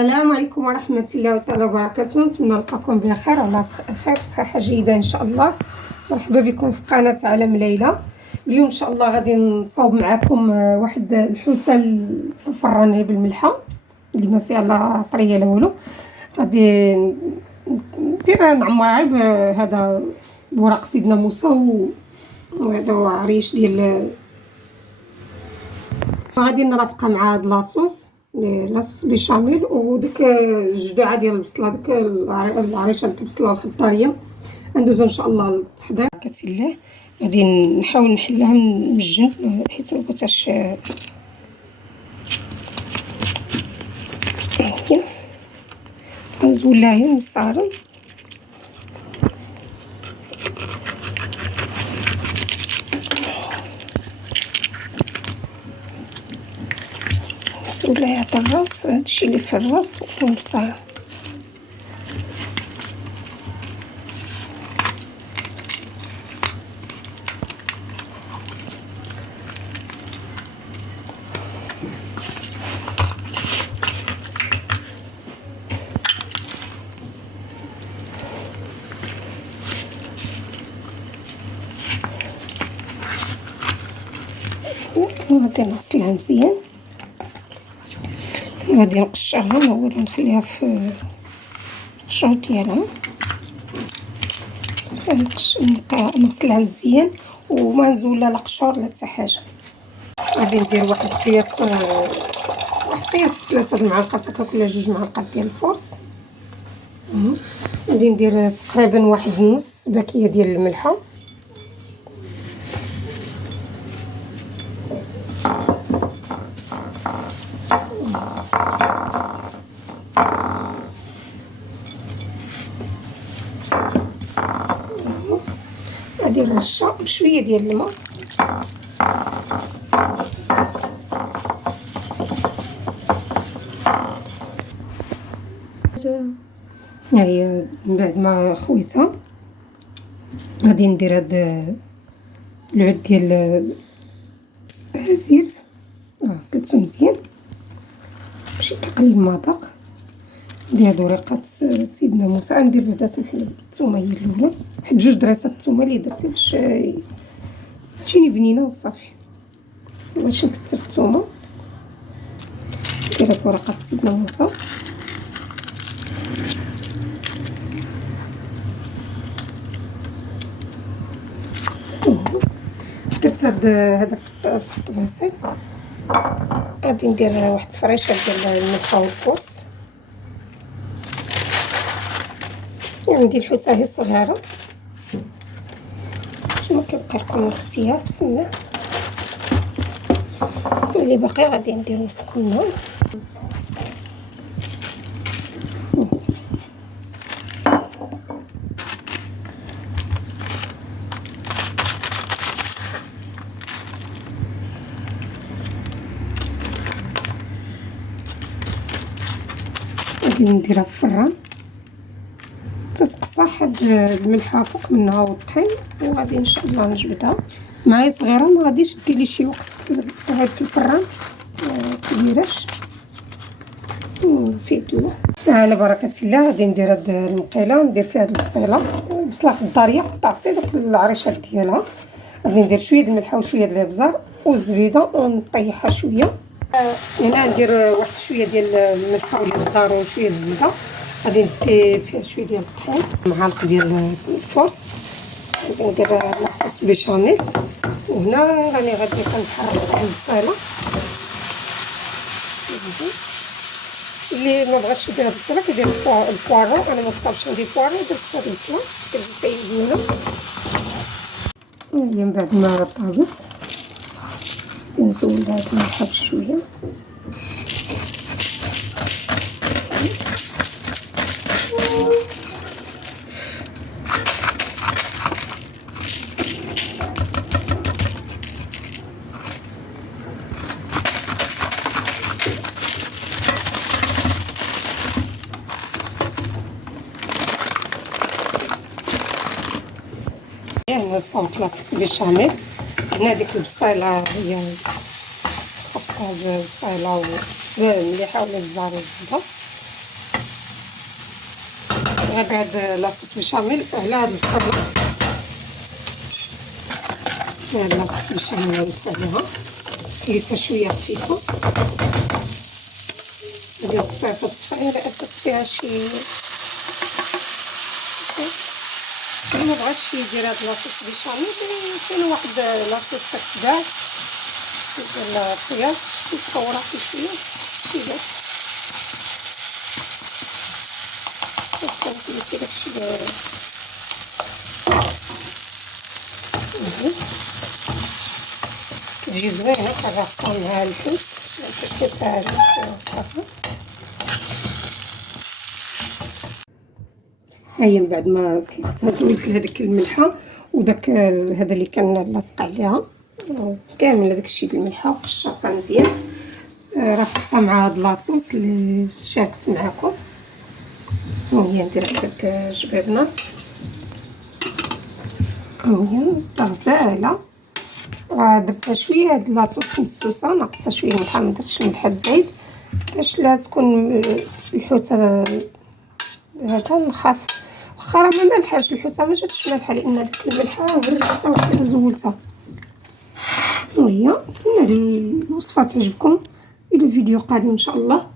السلام عليكم ورحمة الله تعالى وبركاته. نتمنى نلقاكم بخير وعلى خير صحة جيدة إن شاء الله. مرحبا بكم في قناة عالم ليلى. اليوم إن شاء الله غادي نصاوب معكم واحد الحوتة الفرانية بالملحة اللي ما فيها لا طرية لا والو. غادي ندير نعمرها بهذا بوراق سيدنا موسى وهذا هو عريش ديال. غادي نرافقها مع هاد لاصوص بيشاميل وديك الجدوعه ديال البصله، ديك العريشه ديال البصله الخضاريه. ندوزو ان شاء الله للتحضير. كتي الله غادي نحاول نحلها من الجنب حيت ما بغيتهاش هي غنزولها هي من الصارم. نزولها هاد الراس، هادشي اللي في الراس ونصار غادي نغسلها مزيان. غادي نقشرها اولا، نخليها في القشور ديالها صافي. نغسلها مزيان وما نزول لا قشور لا حتى حاجه. غادي ندير واحد القياس 3 المعالق هكا كل 2 معالق ديال الفورس. غادي ندير تقريبا واحد نص باكيه ديال الملحه. غادي نرشها بشويه ديال الماء. هي من بعد ما خويتها غادي ندير هاد العود ديال العسير غسلته مزيان بشي قليل ما باق. ندير هاد وريقات سيدنا موسى. ندير بعدا سمحلي الثومه هي الاولى، واحد 2 دريسات الثومه اللي درتي باش تجيني بنينه وصافي. باش نكثر الثومه ندير هاد وريقات سيدنا موسى. درت هذا في الطباسيل. غادي ندير واحد الفريشه ديال الملحه والفورس. عندي الحوته هي صغيره شنو كيبقى لكم الاختيار. بسم الله. اللي باقي غادي نديرو فوق النار. غادي نديرها في الفران تتقصى حد الملحه فوق منها والطحين، وغادي ان شاء الله نجبدها. معايا صغيره ما غاديش دير لي شي وقت غير في الفران كبيراش في الدوله. على بركه الله غادي ندير هاد المقيله، ندير فيها هاد البصله خضاريه قطعتي داك العريشات ديالها. غادي ندير شويه د الملحه وشويه د الابزار والزبيده ونطيحها شويه. هنا ندير واحد شويه ديال الملحه والابزار وشويه د الزبده. غادي ندير فيها شويه ديال الطحين، معلق ديال الفورس. غادي ندير لاصوص بيشاميل. وهنا راني غادي كنحرك البصيله. اللي ما بغاش يدير البصله كيدير البوارو. انا ما صابش ندير بوارو، درت هاد البصله كتجي زوينه. من بعد ما طابت نزول هاد الملحه بشويه. هنا صوت لاصوص بيشاميل. هنا ديك البصيله هي خاصها البصيله مليحه ولا الزهر والزبده. غير هاد لاصوص بيشاميل على هاد الطبق. هاد لاصوص بيشاميل غنستعملها، خليتها شويه خفيفه. هادي صفيفه تصفية على اساس فيها شي ما بغاش يدير هاد لاصوص بيشاميل. كاين واحد لاصوص كتباع ديال الخيار متطوره فيه شويه كيداك كنتي داكشي كتجي زوينه كنرافقها مع الحوت كتساعد صافي. هاهي من بعد ما سلختها زودت لها ديك الملحه وداك هذا اللي كان لاصق عليها كامل هذاك الشيء ديال الملحه وقشرتها مزيان. رافقتها مع هاد لاصوص اللي شاركت معكم. هي ندير هاد الجبيبنات هي غزاله. درتها شويه هاد لاصوص مسوسه ناقصه شويه ملحه، ما درتش الملح بزايد باش لا تكون الحوته هذا نخاف واخا راه ما مالحاش الحوته ما جاتش مالحه لان ديك الملحه هربتها وحده وزولتها. وهي نتمنى هاد الوصفه تعجبكم. الى فيديو قادم ان شاء الله.